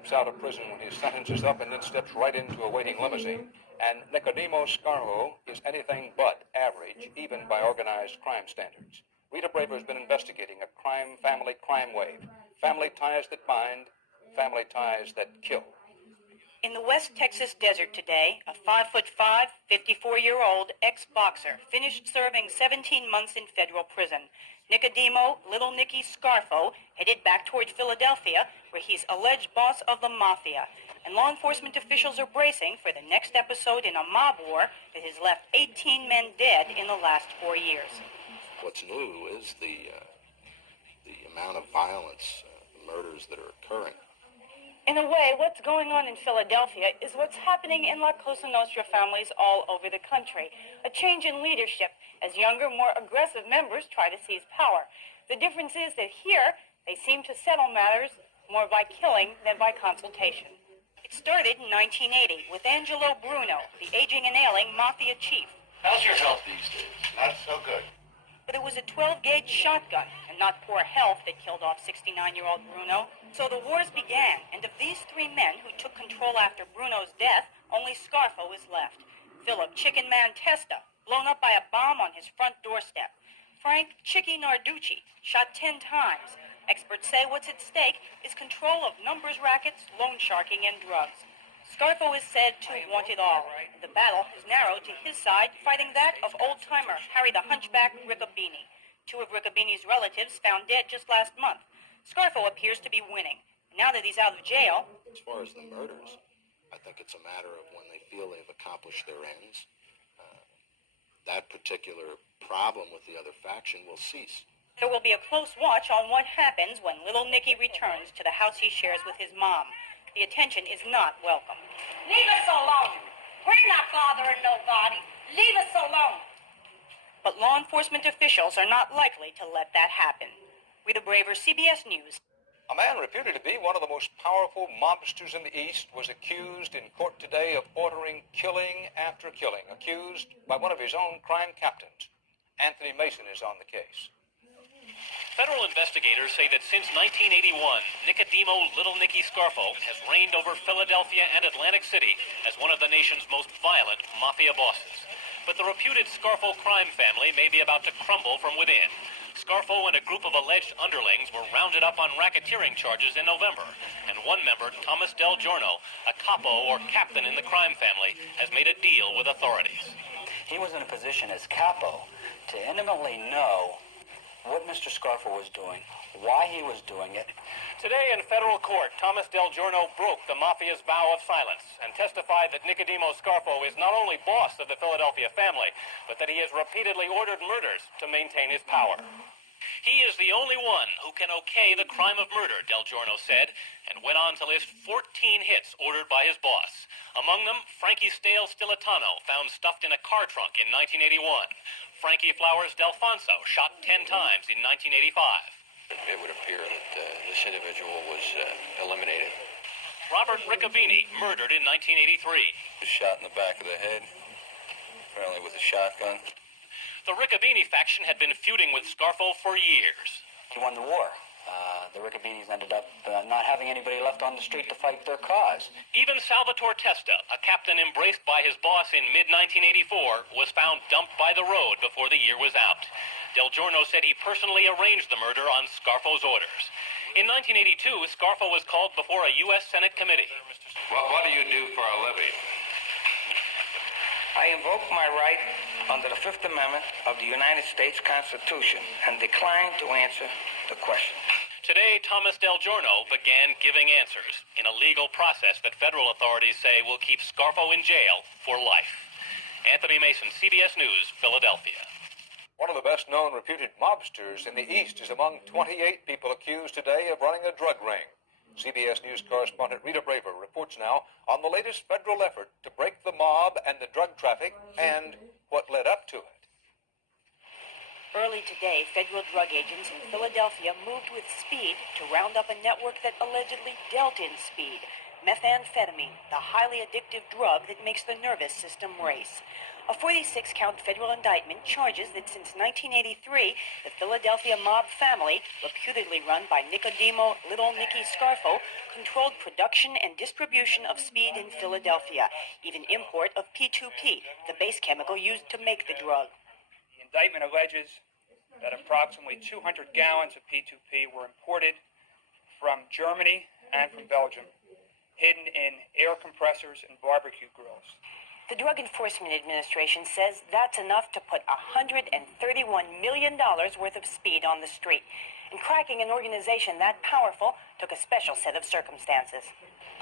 steps out of prison when his sentence is up and then steps right into a waiting limousine. And Nicodemo Scarfo is anything but average, even by organized crime standards. Rita Braver has been investigating a family crime wave. Family ties that bind, family ties that kill. In the West Texas desert today, a 5'5", 54-year-old ex-boxer finished serving 17 months in federal prison. Nicodemo, Little Nicky Scarfo, headed back toward Philadelphia, where he's alleged boss of the mafia. And law enforcement officials are bracing for the next episode in a mob war that has left 18 men dead in the last 4 years. What's new is the amount of violence, murders that are occurring. In a way, what's going on in Philadelphia is what's happening in La Cosa Nostra families all over the country. A change in leadership as younger, more aggressive members try to seize power. The difference is that here, they seem to settle matters more by killing than by consultation. It started in 1980 with Angelo Bruno, the aging and ailing mafia chief. How's your health these days? Not so good. But it was a 12-gauge shotgun and not poor health that killed off 69-year-old Bruno. So the wars began, and of these three men who took control after Bruno's death, only Scarfo is left. Philip Chicken Man Testa, blown up by a bomb on his front doorstep. Frank Chicky Narducci, shot 10 times. Experts say what's at stake is control of numbers rackets, loan sharking, and drugs. Scarfo is said to want it all. The battle has narrowed to his side, fighting that of old-timer Harry the Hunchback Riccobini. Two of Riccobini's relatives found dead just last month. Scarfo appears to be winning. Now that he's out of jail... As far as the murders, I think it's a matter of when they feel they've accomplished their ends. That particular problem with the other faction will cease. There will be a close watch on what happens when little Nicky returns to the house he shares with his mom. The attention is not welcome. Leave us alone. We're not bothering nobody. Leave us alone. But law enforcement officials are not likely to let that happen. Rita Braver, CBS News. A man reputed to be one of the most powerful mobsters in the East was accused in court today of ordering killing after killing, accused by one of his own crime captains. Anthony Mason is on the case. Federal investigators say that since 1981, Nicodemo Little Nicky Scarfo has reigned over Philadelphia and Atlantic City as one of the nation's most violent mafia bosses. But the reputed Scarfo crime family may be about to crumble from within. Scarfo and a group of alleged underlings were rounded up on racketeering charges in November, and one member, Thomas Del Giorno, a capo or captain in the crime family, has made a deal with authorities. He was in a position as capo to intimately know what Mr. Scarfo was doing, why he was doing it. Today in federal court, Thomas Del Giorno broke the mafia's vow of silence and testified that Nicodemo Scarfo is not only boss of the Philadelphia family, but that he has repeatedly ordered murders to maintain his power. He is the only one who can okay the crime of murder, Del Giorno said, and went on to list 14 hits ordered by his boss. Among them, Frankie Stale Stilatano, found stuffed in a car trunk in 1981. Frankie Flowers Delfonso, shot 10 times in 1985. It would appear that this individual was eliminated. Robert Riccobini, murdered in 1983. He was shot in the back of the head, apparently with a shotgun. The Riccobini faction had been feuding with Scarfo for years. He won the war. The Riccobinis ended up not having anybody left on the street to fight their cause. Even Salvatore Testa, a captain embraced by his boss in mid-1984, was found dumped by the road before the year was out. Del Giorno said he personally arranged the murder on Scarfo's orders. In 1982, Scarfo was called before a U.S. Senate committee. Well, what do you do for a living? I invoke my right under the Fifth Amendment of the United States Constitution and decline to answer the question. Today, Thomas Del Giorno began giving answers in a legal process that federal authorities say will keep Scarfo in jail for life. Anthony Mason, CBS News, Philadelphia. One of the best-known reputed mobsters in the East is among 28 people accused today of running a drug ring. CBS News correspondent Rita Braver reports now on the latest federal effort to break the mob and the drug traffic and what led up to it. Early today, federal drug agents in Philadelphia moved with speed to round up a network that allegedly dealt in speed. methamphetamine, the highly addictive drug that makes the nervous system race. A 46-count federal indictment charges that since 1983, the Philadelphia mob family, reputedly run by Nicodemo Little Nicky Scarfo, controlled production and distribution of speed in Philadelphia, even import of P2P, the base chemical used to make the drug. The indictment alleges that approximately 200 gallons of P2P were imported from Germany and from Belgium, hidden in air compressors and barbecue grills. The Drug Enforcement Administration says that's enough to put $131 million worth of speed on the street. And cracking an organization that powerful took a special set of circumstances.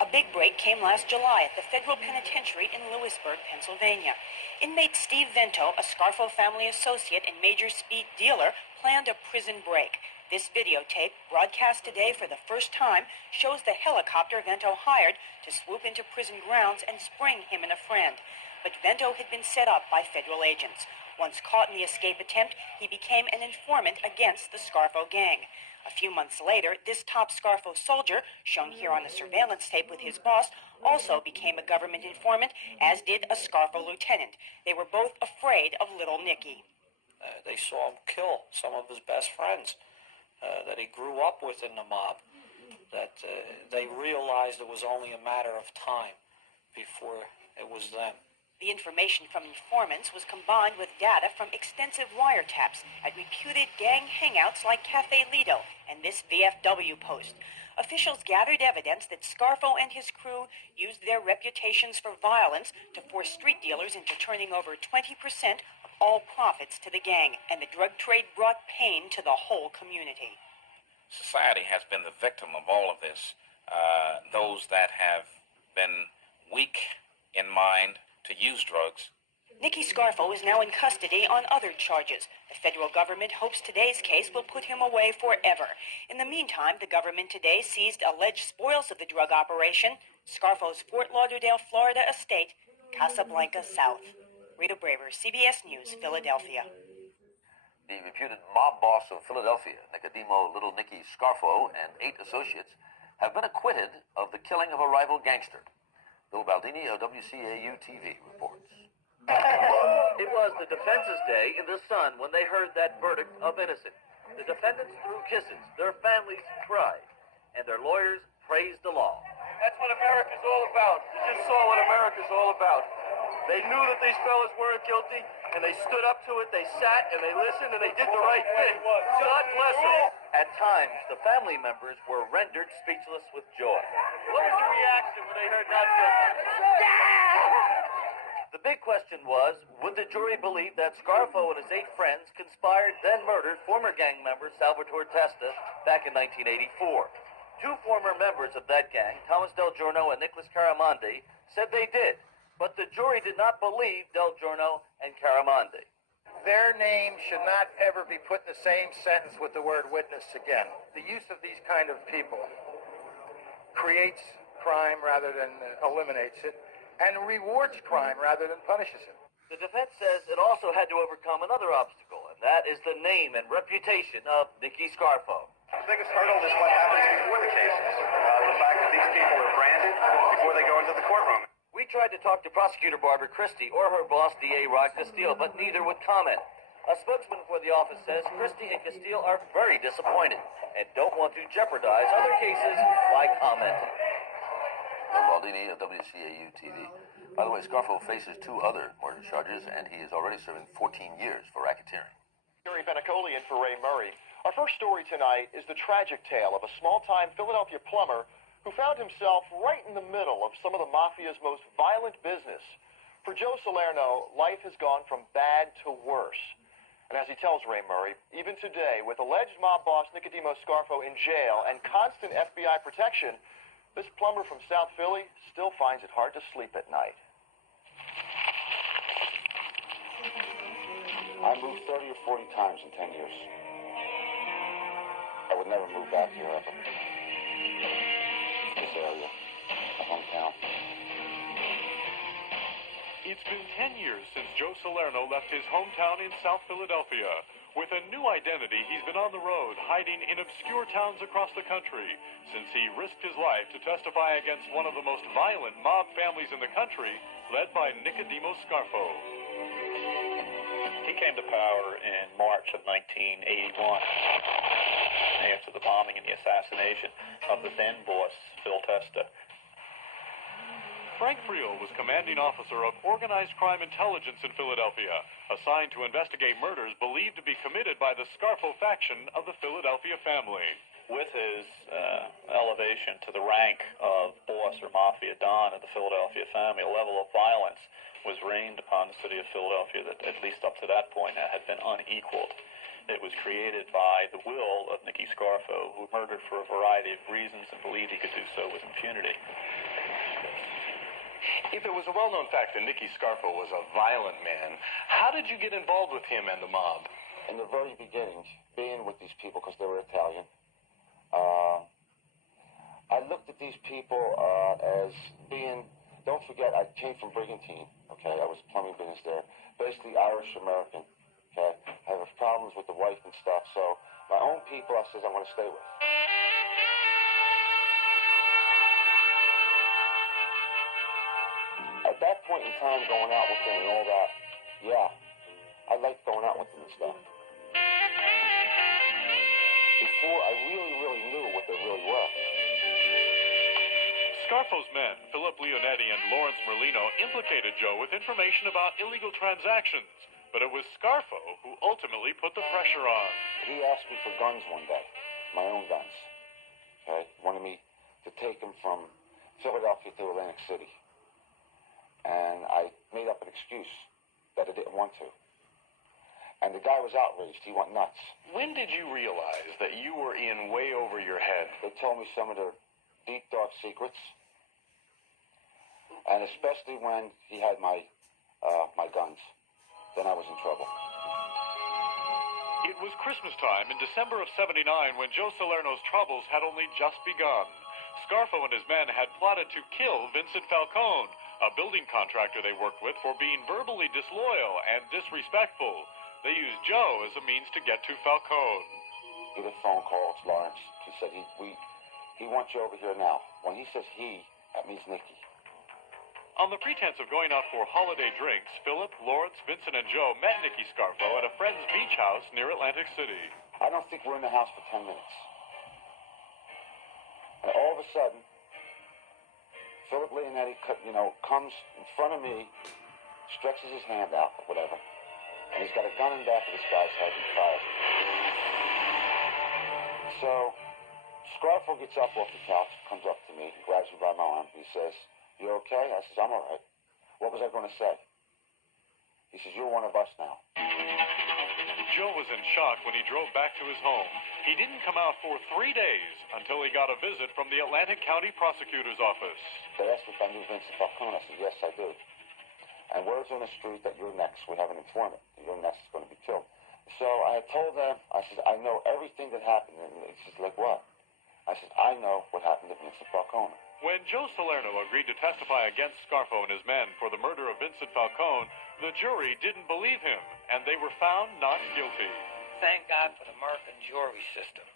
A big break came last July at the federal penitentiary in Lewisburg, Pennsylvania. Inmate Steve Vento, a Scarfo family associate and major speed dealer, planned a prison break. This videotape, broadcast today for the first time, shows the helicopter Vento hired to swoop into prison grounds and spring him and a friend. But Vento had been set up by federal agents. Once caught in the escape attempt, he became an informant against the Scarfo gang. A few months later, this top Scarfo soldier, shown here on the surveillance tape with his boss, also became a government informant, as did a Scarfo lieutenant. They were both afraid of little Nicky. They saw him kill some of his best friends that he grew up with in the mob, that they realized it was only a matter of time before it was them. The information from informants was combined with data from extensive wiretaps at reputed gang hangouts like Cafe Lido and this VFW post. Officials gathered evidence that Scarfo and his crew used their reputations for violence to force street dealers into turning over 20% of all profits to the gang, and the drug trade brought pain to the whole community. Society has been the victim of all of this. Those that have been weak in mind to use drugs. Nicky Scarfo is now in custody on other charges. The federal government hopes today's case will put him away forever. In the meantime, the government today seized alleged spoils of the drug operation, Scarfo's Fort Lauderdale, Florida estate, Casablanca South. Rita Braver, CBS News, Philadelphia. The reputed mob boss of Philadelphia, Nicodemo Little Nicky Scarfo, and 8 associates have been acquitted of the killing of a rival gangster. Bill Baldini of WCAU-TV reports. It was the defense's day in the sun when they heard that verdict of innocent. The defendants threw kisses, their families cried, and their lawyers praised the law. That's what America's all about. You just saw what America's all about. They knew that these fellas weren't guilty, and they stood up to it, they sat, and they listened, and they did the right thing. God bless them. At times, the family members were rendered speechless with joy. What was your reaction when they heard not guilty? The big question was, would the jury believe that Scarfo and his 8 friends conspired, then murdered former gang member Salvatore Testa back in 1984? 2 former members of that gang, Thomas Del Giorno and Nicholas Caramondi, said they did, but the jury did not believe Del Giorno and Caramondi. Their name should not ever be put in the same sentence with the word witness again. The use of these kind of people creates crime rather than eliminates it, and rewards crime rather than punishes it. The defense says it also had to overcome another obstacle, and that is the name and reputation of Nicky Scarfo. The biggest hurdle is what happens before the cases. The fact that these people are branded before they go into the courtroom. We tried to talk to prosecutor Barbara Christie or her boss, DA Rod Castile, but neither would comment. A spokesman for the office says Christie and Castile are very disappointed and don't want to jeopardize other cases by commenting. Bill Baldini of WCAU-TV. By the way, Scarfo faces 2 other murder charges, and he is already serving 14 years for racketeering. Gary Benicoli in for Ray Murray. Our first story tonight is the tragic tale of a small-time Philadelphia plumber who found himself right in the middle of some of the mafia's most violent business. For Joe Salerno, life has gone from bad to worse. And as he tells Ray Murray, even today, with alleged mob boss Nicodemo Scarfo in jail and constant FBI protection, this plumber from South Philly still finds it hard to sleep at night. I moved 30 or 40 times in 10 years. I would never move back here ever. This area, my hometown. It's been 10 years since Joe Salerno left his hometown in South Philadelphia, With a new identity, he's been on the road, hiding in obscure towns across the country, since he risked his life to testify against one of the most violent mob families in the country, led by Nicodemo Scarfo. He came to power in March of 1981, after the bombing and the assassination of the then boss, Phil Testa. Frank Friel was commanding officer of Organized Crime Intelligence in Philadelphia, assigned to investigate murders believed to be committed by the Scarfo faction of the Philadelphia family. With his elevation to the rank of boss or mafia don of the Philadelphia family, a level of violence was rained upon the city of Philadelphia that, at least up to that point, had been unequaled. It was created by the will of Nicky Scarfo, who murdered for a variety of reasons and believed he could do so with impunity. If it was a well-known fact that Nicky Scarfo was a violent man, how did you get involved with him and the mob? In the very beginning, being with these people because they were Italian, I looked at these people as being, don't forget, I came from Brigantine, okay? I was plumbing business there, basically Irish-American, okay? I have problems with the wife and stuff, so my own people I says I want to stay with. At that point in time, going out with them and all that, yeah, I liked going out with them and stuff. Before I really knew what they really were. Scarfo's men, Philip Leonetti and Lawrence Merlino, implicated Joe with information about illegal transactions, but it was Scarfo who ultimately put the pressure on. He asked me for guns one day, my own guns, okay? Wanted me to take them from Philadelphia to Atlantic City. And I made up an excuse that I didn't want to. And the guy was outraged. He went nuts. When did you realize that you were in way over your head? They told me some of their deep, dark secrets. And especially when he had my guns. Then I was in trouble. It was Christmas time in December of '79 when Joe Salerno's troubles had only just begun. Scarfo and his men had plotted to kill Vincent Falcone, a building contractor they worked with, for being verbally disloyal and disrespectful. They used Joe as a means to get to Falcone. He did a phone call to Lawrence. He said, he wants you over here now. When he says he, that means Nicky. On the pretense of going out for holiday drinks, Philip, Lawrence, Vincent, and Joe met Nicky Scarfo at a friend's beach house near Atlantic City. I don't think we're in the house for 10 minutes. And all of a sudden, Philip Leonetti, comes in front of me, stretches his hand out, or whatever, and he's got a gun in the back of this guy's head and fires it. So, Scarfo gets up off the couch, comes up to me, grabs me by my arm, he says, "You okay?" I says, "I'm all right." What was I going to say? He says, "You're one of us now." Joe was in shock when he drove back to his home. He didn't come out for 3 days until he got a visit from the Atlantic County Prosecutor's Office. They asked me if I knew Vincent Falcone. I said, "Yes, I do." And word's on the street that you're next. We have an informant. You're next is going to be killed. So I told them, I said, "I know everything that happened." And it's just like, what? I said, "I know what happened to Vincent Falcone." When Joe Salerno agreed to testify against Scarfo and his men for the murder of Vincent Falcone, the jury didn't believe him, and they were found not guilty. Thank God for the American jury system.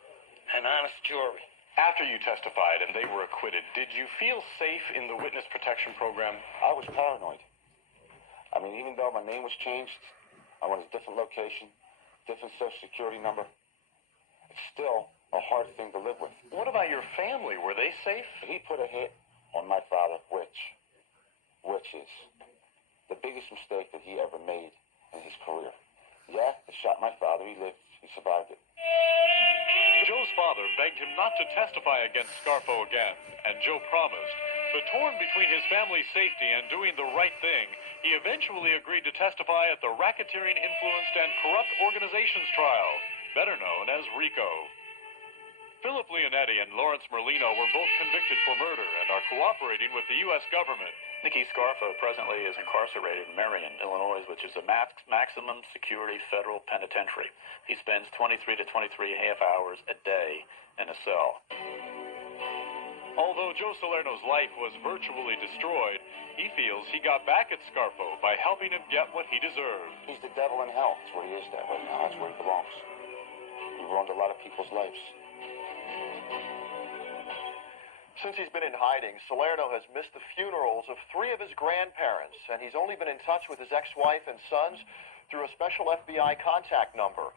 An honest jury. After you testified and they were acquitted, did you feel safe in the witness protection program? I was paranoid. I mean, even though my name was changed, I went to a different location, different social security number, it's still a hard thing to live with. What about your family? Were they safe? He put a hit on my father, which is the biggest mistake that he ever made in his career. Yeah, they shot my father. He lived. He survived it. Joe's father begged him not to testify against Scarfo again, and Joe promised. But torn between his family's safety and doing the right thing, he eventually agreed to testify at the racketeering, influenced, and corrupt organizations trial, better known as RICO. Philip Leonetti and Lawrence Merlino were both convicted for murder and are cooperating with the U.S. government. Nicky Scarfo presently is incarcerated in Marion, Illinois, which is a maximum security federal penitentiary. He spends 23 to 23 half hours a day in a cell. Although Although Joe Salerno's life was virtually destroyed, he feels he got back at Scarfo by helping him get what he deserved. He's the devil in hell. That's where he is there right now. That's where he belongs. He ruined a lot of people's lives. Since he's been in hiding, Salerno has missed the funerals of 3 of his grandparents, and he's only been in touch with his ex-wife and sons through a special FBI contact number.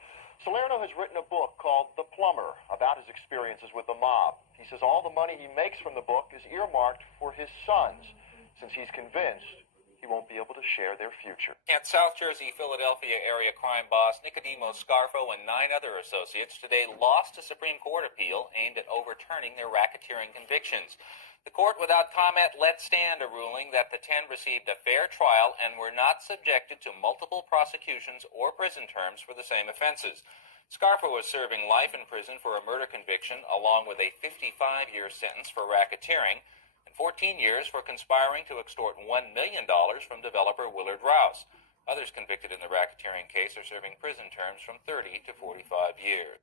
Salerno has written a book called The Plumber about his experiences with the mob. He says all the money he makes from the book is earmarked for his sons, since he's convinced he won't be able to share their future. And South Jersey, Philadelphia area crime boss Nicodemo Scarfo and 9 other associates today lost a Supreme Court appeal aimed at overturning their racketeering convictions. The court, without comment, let stand a ruling that the 10 received a fair trial and were not subjected to multiple prosecutions or prison terms for the same offenses. Scarfo was serving life in prison for a murder conviction, along with a 55-year sentence for racketeering, 14 years for conspiring to extort $1 million from developer Willard Rouse. Others convicted in the racketeering case are serving prison terms from 30 to 45 years.